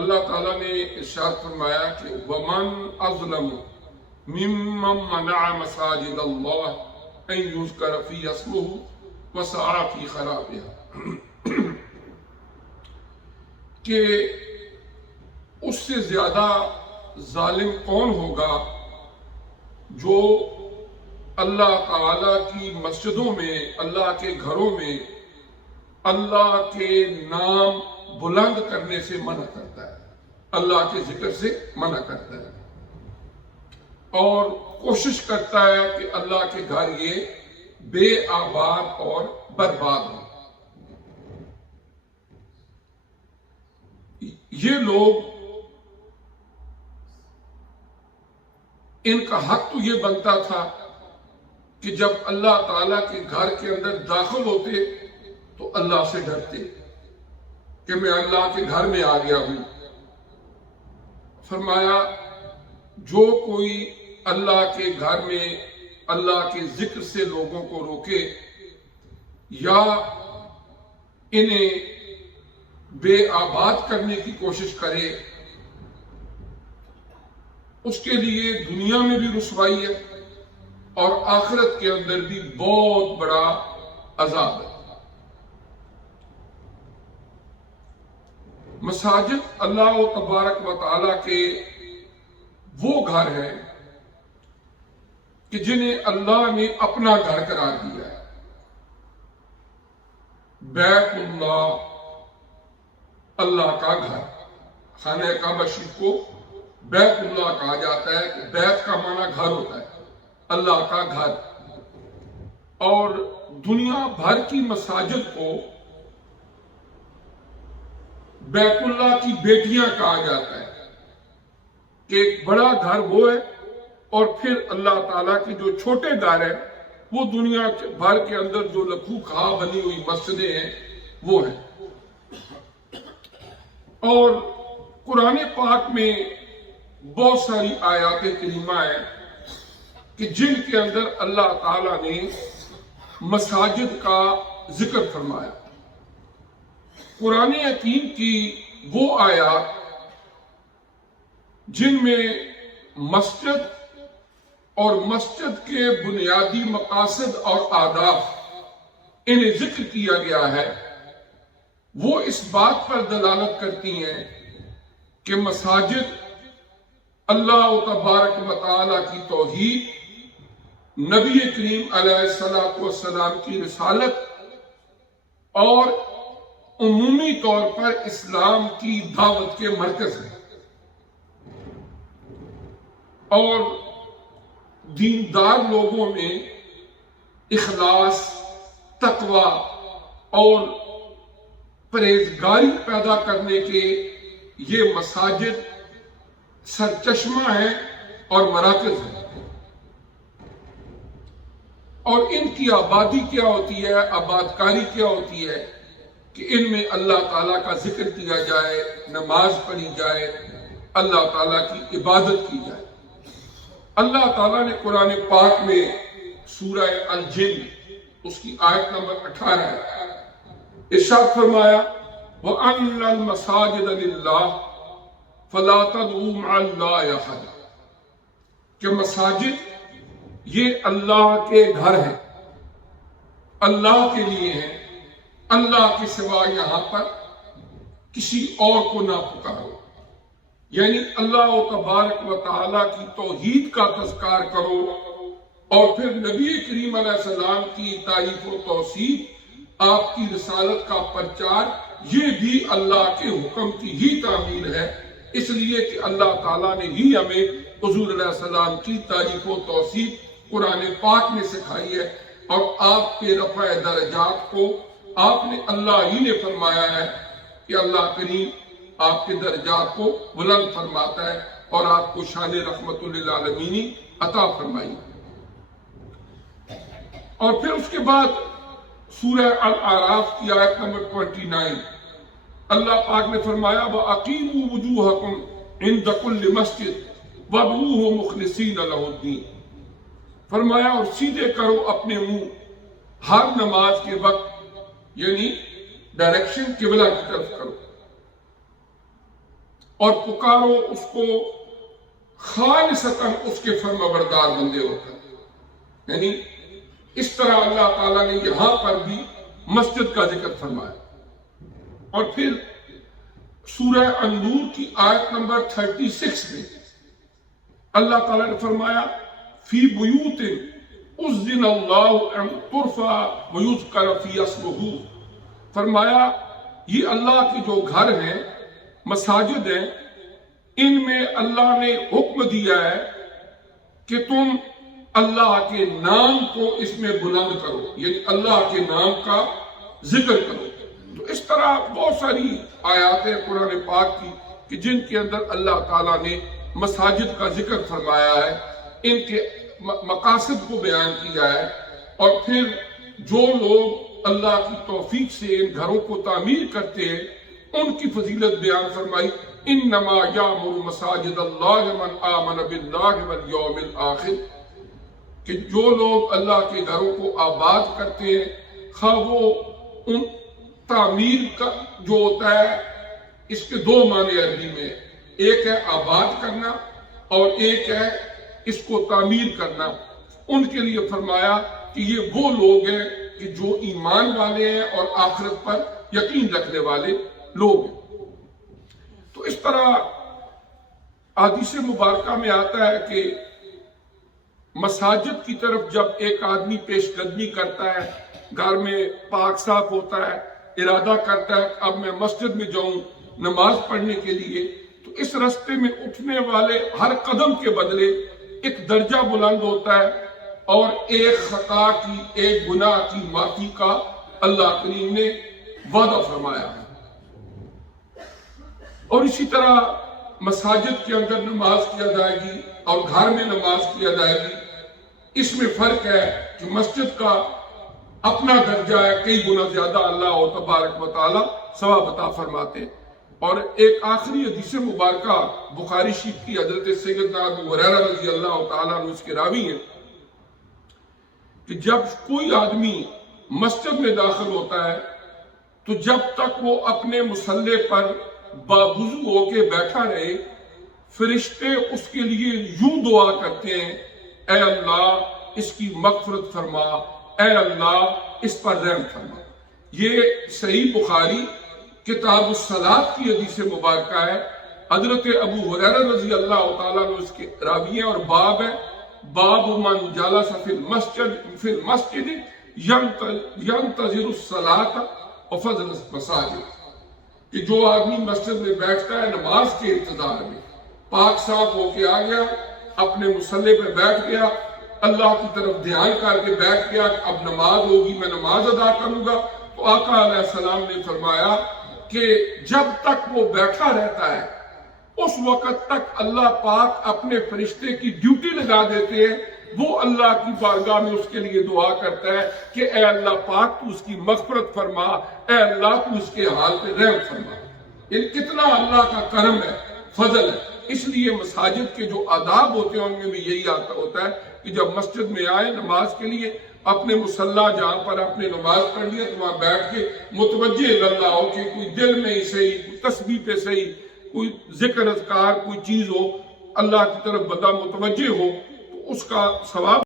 اللہ تعالیٰ نے ارشاد فرمایا کہ وَمَنْ أَظْلَمُ مِمَّنْ مَنَعَ مَسَاجِدَ اللَّهِ أَنْ يُذْكَرَ فِيهَا اسْمُهُ وَسَعَى فِي خَرَابِهَا، کہ اس سے زیادہ ظالم کون ہوگا جو اللہ تعالیٰ کی مسجدوں میں، اللہ کے گھروں میں اللہ کے نام بلند کرنے سے منع کرتا ہے، اللہ کے ذکر سے منع کرتا ہے اور کوشش کرتا ہے کہ اللہ کے گھر یہ بے آباد اور برباد ہوں۔ یہ لوگ، ان کا حق تو یہ بنتا تھا کہ جب اللہ تعالیٰ کے گھر کے اندر داخل ہوتے تو اللہ سے ڈرتے کہ میں اللہ کے گھر میں آ گیا ہوں۔ فرمایا جو کوئی اللہ کے گھر میں اللہ کے ذکر سے لوگوں کو روکے یا انہیں بے آباد کرنے کی کوشش کرے، اس کے لیے دنیا میں بھی رسوائی ہے اور آخرت کے اندر بھی بہت بڑا عذاب ہے۔ مساجد اللہ تبارک و تعالیٰ کے وہ گھر ہیں کہ جنہیں اللہ نے اپنا گھر قرار دیا ہے۔ بیت اللہ، اللہ کا گھر، خانہ کعبہ شریف کو بیت اللہ کہا جاتا ہے کہ بیت کا معنی گھر ہوتا ہے، اللہ کا گھر۔ اور دنیا بھر کی مساجد کو بیت اللہ کی بیٹیاں کہا جاتا ہے کہ ایک بڑا گھر وہ ہے اور پھر اللہ تعالیٰ کے جو چھوٹے گھر ہیں وہ دنیا بھر کے اندر جو لکھو کھا بنی ہوئی مسجدیں ہیں وہ ہیں۔ اور قرآن پاک میں بہت ساری آیات کریمہ ہیں کہ جن کے اندر اللہ تعالیٰ نے مساجد کا ذکر فرمایا۔ قرآن حکیم کی وہ آیات جن میں مسجد اور مسجد کے بنیادی مقاصد اور آداب انہیں ذکر کیا گیا ہے، وہ اس بات پر دلالت کرتی ہیں کہ مساجد اللہ تبارک و تعالی کی توحید، نبی کریم علیہ السلام کی رسالت اور عمومی طور پر اسلام کی دعوت کے مرکز ہیں، اور دیندار لوگوں میں اخلاص، تقوی اور پرہیزگاری پیدا کرنے کے یہ مساجد سرچشمہ ہیں اور مراکز ہیں۔ اور ان کی آبادی کیا ہوتی ہے، آبادکاری کیا ہوتی ہے کہ ان میں اللہ تعالیٰ کا ذکر کیا جائے، نماز پڑھی جائے، اللہ تعالیٰ کی عبادت کی جائے۔ اللہ تعالیٰ نے قرآن پاک میں سورہ الجن اس کی آیت نمبر 18 ہے، ارشاد فرمایا وَأَنَّ الْمَسَاجِدَ لِلَّهِ فَلَا تَدْعُوا مَعَ اللَّهِ أَحَدًا، کہ مساجد یہ اللہ کے گھر ہیں، اللہ کے لیے ہیں، اللہ کے سوا یہاں پر کسی اور کو نہ پکارو، یعنی اللہ تبارک و تعالیٰ کی توحید کا تذکار کرو، اور پھر نبی کریم علیہ السلام کی تعریف و توصیف، آپ کی رسالت کا پرچار، یہ بھی اللہ کے حکم کی ہی تعمیل ہے، اس لیے کہ اللہ تعالیٰ نے ہی ہمیں حضور علیہ السلام کی تعریف و توصیف قرآن پاک میں سکھائی ہے، اور آپ کے رفع درجات کو آپ نے اللہ ہی نے فرمایا ہے کہ اللہ کریم آپ کے درجات کو بلند فرماتا ہے اور آپ کو شان رحمت للعالمین عطا فرمائی۔ اور پھر اس کے بعد سورہ الاعراف کی آیت نمبر 29 اللہ پاک نے فرمایا وَأَقِيمُوا وُجُوهَكُمْ عِنْدَ كُلِّ مَسْجِدٍ وَادْعُوهُ مُخْلِصِينَ لَهُ الدِّينَ، فرمایا اور سیدھے کرو اپنے منہ ہر نماز کے وقت، یعنی ڈائریکشن قبلہ کی طرف کرو، اور پکارو اس کو خالصتاً اس کے فرمانبردار بندے ہو کر. یعنی اس طرح اللہ تعالیٰ نے یہاں پر بھی مسجد کا ذکر فرمایا. اور پھر سورہ النور کی آیت نمبر 36 میں اللہ تعالیٰ نے فرمایا فی بیوت اذن اللہ ان ترفع ویذکر فی اسمہ. فرمایا یہ اللہ کے جو گھر ہیں، مساجد ہیں، ان میں اللہ نے حکم دیا ہے کہ تم اللہ کے نام کو اس میں بلند کرو، یعنی اللہ کے نام کا ذکر کرو. تو اس طرح بہت ساری آیات ہیں قرآن پاک کی کہ جن کے اندر اللہ تعالیٰ نے مساجد کا ذکر فرمایا ہے، ان کے مقاصد کو بیان کیا ہے. اور پھر جو لوگ اللہ کی توفیق سے ان گھروں کو تعمیر کرتے ہیں ان کی فضیلت بیان فرمائی. انما یامر مساجد اللہ من آمن باللہ والیوم الآخر، کہ جو لوگ اللہ کے گھروں کو آباد کرتے ہیں، خواہ وہ ان تعمیر کا جو ہوتا ہے اس کے دو معنی عربی میں، ایک ہے آباد کرنا اور ایک ہے اس کو تعمیر کرنا. ان کے لیے فرمایا کہ یہ وہ لوگ ہیں کہ جو ایمان والے ہیں اور آخرت پر یقین رکھنے والے لوگ ہیں. تو اس طرح حدیث مبارکہ میں آتا ہے کہ مساجد کی طرف جب ایک آدمی پیش قدمی کرتا ہے، گھر میں پاک صاف ہوتا ہے، ارادہ کرتا ہے اب میں مسجد میں جاؤں نماز پڑھنے کے لیے، تو اس راستے میں اٹھنے والے ہر قدم کے بدلے ایک درجہ بلند ہوتا ہے اور ایک خطا کی، ایک گناہ کی معافی کا اللہ کریم نے وعدہ فرمایا. اور اسی طرح مساجد کے اندر نماز کی ادائیگی اور گھر میں نماز کی ادائیگی، اس میں فرق ہے کہ مسجد کا اپنا درجہ ہے، کئی گنا زیادہ اللہ تبارک و تعالی ثواب عطا فرماتے ہیں. اور ایک آخری حدیث مبارکہ بخاری شریف کی حضرت سیدنا ابو ہریرہ رضی اللہ تعالیٰ عنہ اس کے راوی ہیں کہ جب کوئی آدمی مسجد میں داخل ہوتا ہے تو جب تک وہ اپنے مصلی پر باوضو ہو کے بیٹھا رہے، فرشتے اس کے لیے یوں دعا کرتے ہیں، اے اللہ اس کی مغفرت فرما، اے اللہ اس پر رحم فرما. یہ صحیح بخاری کتاب الصلاۃ کی حدیث مبارکہ ہے. حضرت ابو ہریرہ رضی اللہ تعالیٰ عنہ اس کے راوی ہیں اور باب ہے باب من جلس فی المسجد ینتظر الصلاۃ وفضل المساجد، کہ جو آدمی مسجد میں بیٹھتا ہے نماز کے انتظار میں، پاک صاف ہو کے آ گیا، اپنے مصلی پہ بیٹھ گیا، اللہ کی طرف دھیان کر کے بیٹھ گیا، اب نماز ہوگی میں نماز ادا کروں گا، تو آقا علیہ السلام نے فرمایا کہ جب تک وہ بیٹھا رہتا ہے اس وقت تک اللہ پاک اپنے فرشتے کی ڈیوٹی لگا دیتے ہیں، وہ اللہ کی بارگاہ میں اس کے لیے دعا کرتا ہے کہ اے اللہ پاک تو اس کی مغفرت فرما، اے اللہ تو اس کے حال پہ رحم فرما. یہ کتنا اللہ کا کرم ہے، فضل ہے. اس لیے مساجد کے جو آداب ہوتے ہیں ان میں بھی یہی ہوتا ہے کہ جب مسجد میں آئے نماز کے لیے، اپنے مصلی جہاں پر اپنے نماز پڑھ لیا تو وہاں بیٹھ کے متوجہ اللہ ہو کہ کوئی دل میں ہی صحیح، کوئی تسبیح پہ صحیح، کوئی ذکر اذکار کوئی چیز ہو، اللہ کی طرف بندہ متوجہ ہو تو اس کا ثواب